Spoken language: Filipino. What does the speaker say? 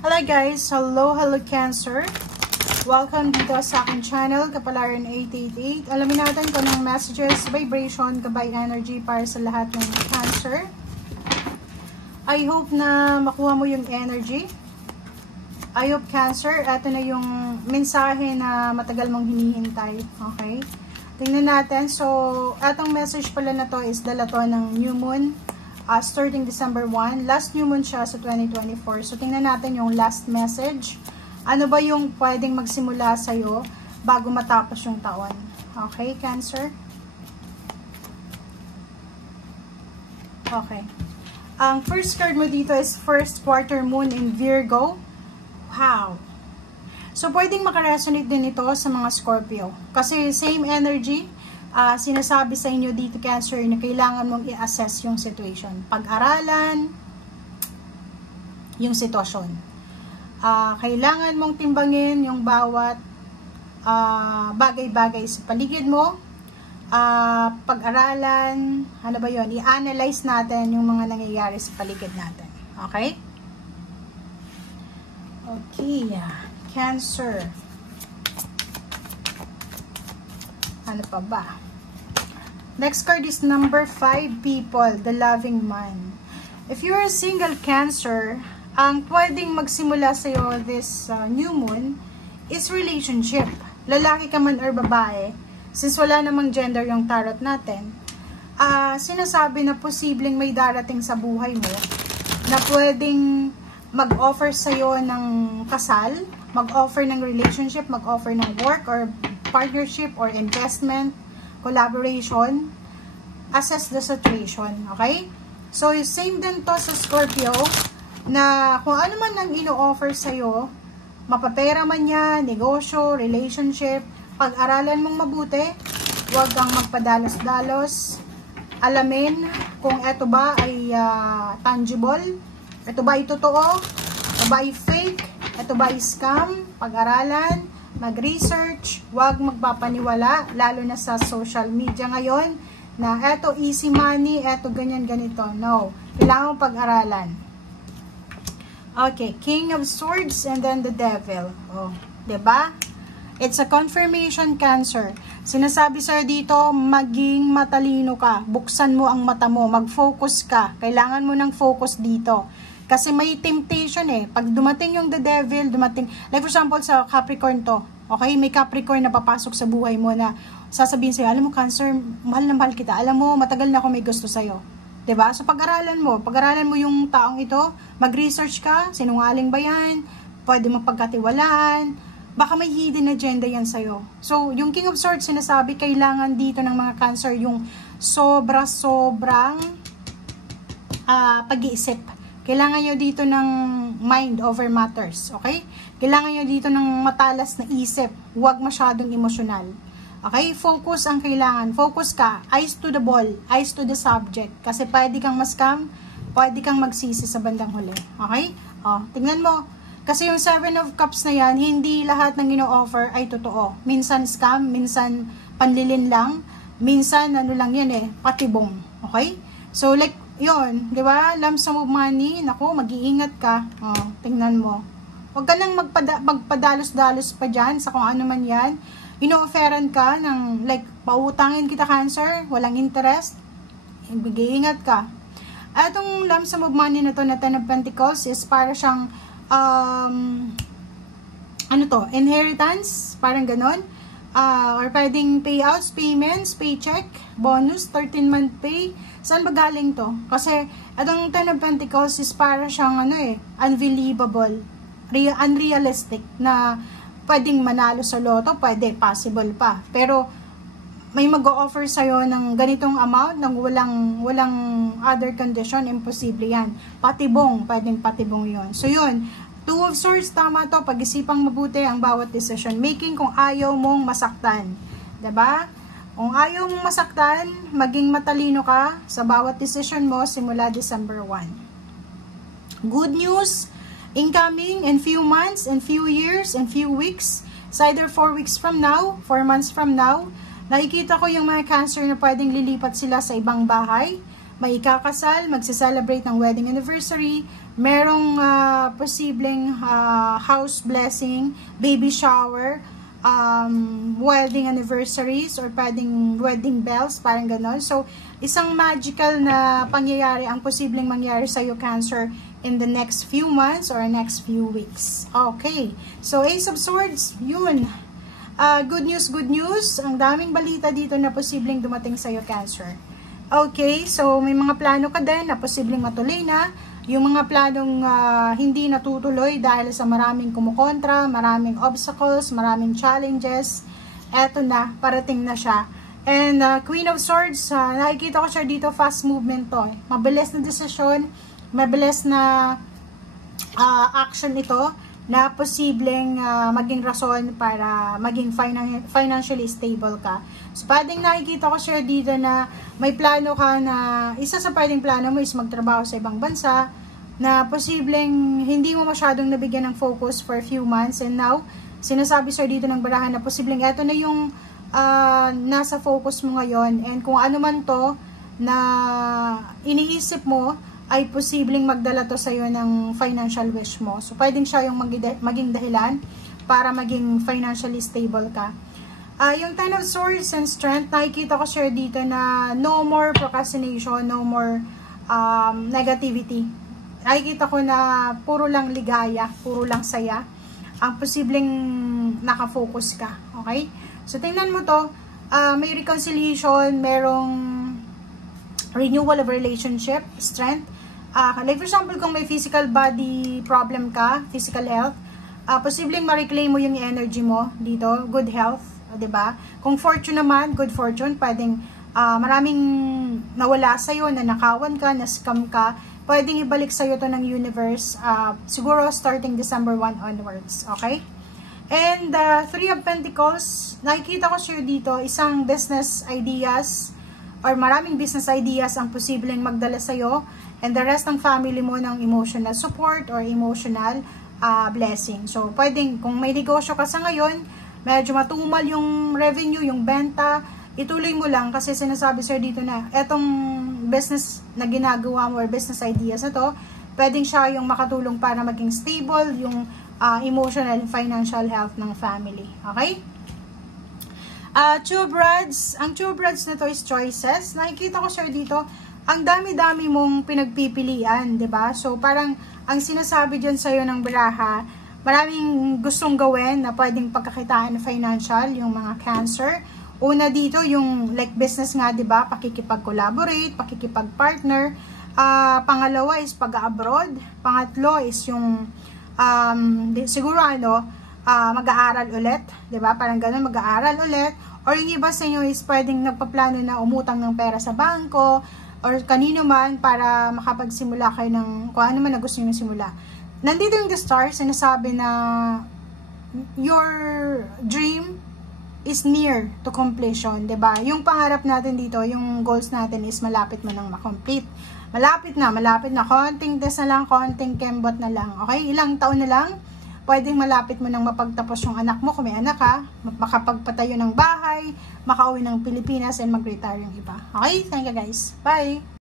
Hello guys! Hello Cancer! Welcome dito sa aking channel, Kapalaran 888. Alamin natin kung anong messages, vibration, gabay energy para sa lahat ng Cancer. I hope na makuha mo yung energy. I hope Cancer, ito na yung mensahe na matagal mong hinihintay. Okay? Tingnan natin. So, etong message pala na to is dala to ng New Moon. Starting December 1. Last new moon siya sa 2024. So, tingnan natin yung last message. Ano ba yung pwedeng magsimula sa'yo bago matapos yung taon? Okay, Cancer? Okay. Ang first card mo dito is first quarter moon in Virgo. Wow! So, pwedeng makaresonate din ito sa mga Scorpio. Kasi same energy. Sinasabi sa inyo dito, Cancer, na kailangan mong i-assess yung situation. Pag-aralan yung sitwasyon. Kailangan mong timbangin yung bawat bagay-bagay sa paligid mo. Pag-aralan, ano ba yun? I-analyze natin yung mga nangyayari sa paligid natin. Okay? Okay. Cancer. Ano pa ba? Next card is number 5, people, the loving man. If you're a single Cancer, ang pwedeng magsimula sa'yo this new moon is relationship. Lalaki ka man or babae, since wala namang gender yung tarot natin, sinasabi na posibleng may darating sa buhay mo na pwedeng mag-offer sa'yo ng kasal, mag-offer ng relationship, mag-offer ng work or partnership or investment, collaboration. Assess the situation, okay? So, same din to sa Scorpio, na kung ano man ang ino-offer sa'yo, mapapera man yan, negosyo, relationship, pag-aralan mong mabuti, huwag kang magpadalos-dalos, alamin kung ito ba ay tangible, ito ba ay totoo, ito ba ay fake, ito ba ay scam, pag-aralan, mag-research, huwag magpapaniwala, lalo na sa social media ngayon, na eto easy money, eto ganyan ganito. No, kailangan pag-aralan. Okay, King of Swords and then the Devil. Oh, 'di ba? It's a confirmation, Cancer. Sinasabi sa'yo dito, maging matalino ka. Buksan mo ang mata mo, mag-focus ka. Kailangan mo ng focus dito. Kasi may temptation eh. Pag dumating yung the devil, dumating, like for example sa Capricorn to, okay? May Capricorn na papasok sa buhay mo na sasabihin sa'yo, alam mo Cancer, mahal na mahal kita. Alam mo, matagal na ako may gusto sa'yo. Diba? So pag-aralan mo yung taong ito, mag-research ka, sinungaling ba yan? Pwede mapagkatiwalaan, baka may hidden agenda yan sa'yo. So, yung King of Swords, sinasabi, kailangan dito ng mga Cancer yung sobrang pag-iisip. Kailangan nyo dito ng mind over matters, okay? Kailangan nyo dito ng matalas na isip, huwag masyadong emosyonal. Okay? Focus ang kailangan. Focus ka, eyes to the ball, eyes to the subject. Kasi pwede kang ma-scam, pwede kang magsisi sa bandang huli. Okay? Tingnan mo. Kasi yung 7 of Cups na yan, hindi lahat ng ino-offer ay totoo. Minsan scam, minsan panlilin lang, minsan ano lang yan eh, patibong. Okay? So like, yun, di ba? Lump sum of money, naku, mag-iingat ka. Tingnan mo. Huwag ka nang magpadalos-dalos pa dyan sa kung ano man yan. Ino-offeran ka ng, like, pautangin kita Cancer, walang interest. Mag-iingat ka. Atong lump sum of money na to, na 10 of Pentacles, is para siyang, ano to, inheritance, parang ganon. Or pwedeng payouts, payments, paycheck, bonus, 13-month pay. Saan ba galing to? Kasi, itong 10 of Pentacles is para siyang, ano eh, unbelievable, unrealistic, na pwedeng manalo sa loto, pwede, possible pa. Pero, may mag-o-offer sa'yo ng ganitong amount, ng walang other condition, imposible yan. Patibong, pwedeng patibong yon. So, yun. 2 of Swords, tama to, pag-isipang mabuti ang bawat decision making kung ayaw mong masaktan. Diba? Kung ayaw mong masaktan, maging matalino ka sa bawat decision mo simula December 1. Good news, incoming in few months, in few years, in few weeks. It's either 4 weeks from now, 4 months from now. Nakikita ko yung mga Cancer na pwedeng lilipat sila sa ibang bahay. May ikakasal, magse-celebrate ng wedding anniversary, merong posibleng house blessing, baby shower, wedding anniversaries, or pwedeng wedding bells, parang ganon. So, isang magical na pangyayari ang posibleng mangyari sa iyo, Cancer, in the next few months or next few weeks. Okay. So, Ace of Swords, yun. Good news, good news. Ang daming balita dito na posibleng dumating sa iyo, Cancer. Okay. So, may mga plano ka din na posibleng matuloy na. Yung mga planong hindi natutuloy dahil sa maraming kumukontra, maraming obstacles, maraming challenges, eto na, parating na siya. And Queen of Swords, nakikita ko siya dito, fast movement to. Mabilis na desisyon, mabilis na action ito na posibleng maging rason para maging financially stable ka. So, pwedeng nakikita ko siya dito na may plano ka na, isa sa pwedeng plano mo is magtrabaho sa ibang bansa, na posibleng hindi mo masyadong nabigyan ng focus for a few months, and now, sinasabi sir dito ng barahan na posibleng eto na yung nasa focus mo ngayon, and kung ano man to na iniisip mo, ay posibleng magdala to sa'yo ng financial wish mo. So, pwedeng siya yung maging dahilan para maging financially stable ka. Yung Ten of Swords and Strength, nakikita ko sir dito na no more procrastination, no more negativity. Nakikita ko na puro lang ligaya, puro lang saya ang posibleng nakafocus ka. Okay? So, tingnan mo to, may reconciliation, merong renewal of relationship, strength. Like for example, kung may physical body problem ka, physical health, posibleng ma-reclaim mo yung energy mo dito, good health, diba? Kung fortune naman, good fortune, pwedeng maraming nawala sa'yo, na nakawan ka, na scam ka, pwedeng ibalik sa'yo to ng universe, siguro starting December 1 onwards, okay? And Three of Pentacles, nakikita ko sure dito, isang business ideas, or maraming business ideas ang posibleng magdala sa'yo, and the rest ng family mo ng emotional support or emotional blessing. So, pwedeng, kung may negosyo ka sa ngayon, medyo matumal yung revenue, yung benta, ituloy mo lang kasi sinasabi sir dito na etong business na ginagawa mo or business ideas na to, pwedeng siya yung makatulong para maging stable yung emotional and financial health ng family. Okay? Two of Rods, ang Two of Rods na to is choices. Nakikita ko sir dito, ang dami-dami mong pinagpipilian, 'di ba? So parang ang sinasabi diyan sa iyo ng baraha, maraming gustong gawin na pwedeng pagkakitaan na financial yung mga Cancer. Una dito yung like business nga, 'di ba? Pakikipag-collaborate, pakikipag-partner. Pangalawa is pag-abroad. Pangatlo is yung siguro mag-aaral ulit, 'di ba? Parang ganoon, mag-aaral ulit. Or yung iba sa inyo is pwedeng nagpaplano na umutang ng pera sa bangko or kanino man para makapagsimula kayo ng kung ano man na gusto nyo simula. Nandito yung the stars, sinasabi na your dream is near to completion, 'di ba? Yung pangarap natin dito, yung goals natin is malapit mo nang ma-complete. Malapit na, konting test na lang, konting kembot na lang. Okay? Ilang taon na lang, pwedeng malapit mo nang mapagtapos yung anak mo, kung may anak ka, makapagpatayo ng bahay, makauwi ng Pilipinas, and mag-retire yung iba. Okay? Thank you guys. Bye!